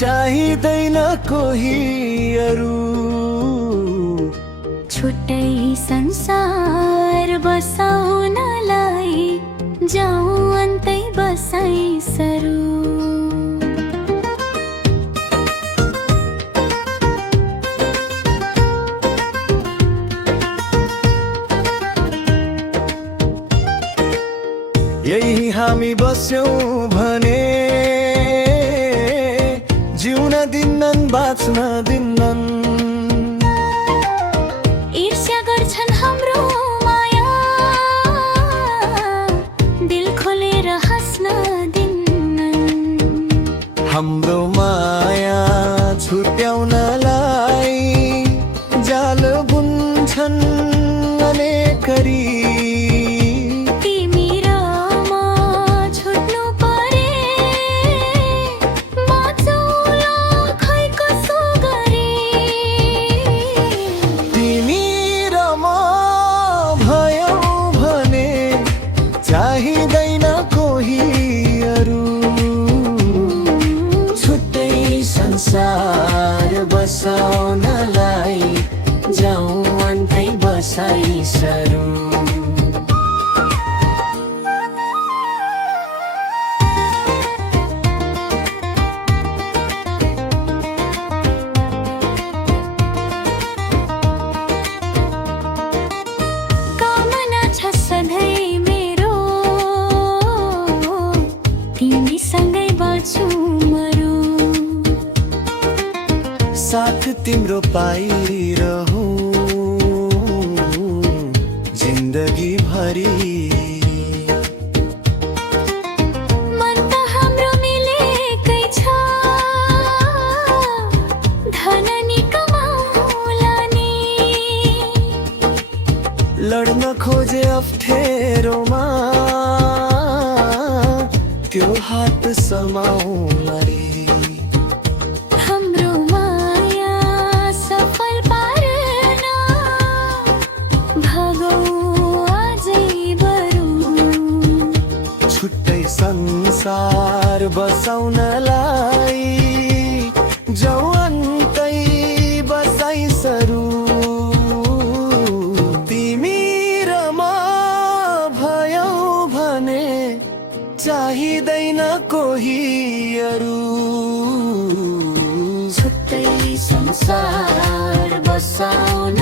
चाहिँदैन कोही अरू। छुट्टै संसार बसाउनलाई जाउँ अन्तै बसाइ सरू। यही हामी बस्यौं भने जिउन दिन्नन् बाँच्न दिन्नन्। ईर्ष्या गर्छन् हाम्रो माया दिल खोलेर हाँस्न दिन्नन्। हाम्रो माया छुट्याउनलाई जाल बुन्छन् अनेकरी। चाहिँदैन कोही अरू। छुट्टै संसार बसाउनलाई जाउँ अन्तै बसाइ सरू। कामना छ सधैँ मेरो तिमीसँगै बाँचु मरू। साथ तिम्रो पाइरहूं जिन्दगी भरी। मन त हाम्रो मिलेकै छ धन नि कमाउला नि। लड्न खोजे अप्ठ्यारोमा त्यो हात समाउला रे। हाम्रो माया सफल पार्न भगौ आजै बरु। छुट्टै संसार बसाउनलाई जाउँ अन्तै बसाइ सरू। तिमी र म भयौ भने चाहिँदैन कोही अरू। छुट्टै संसार बसाउन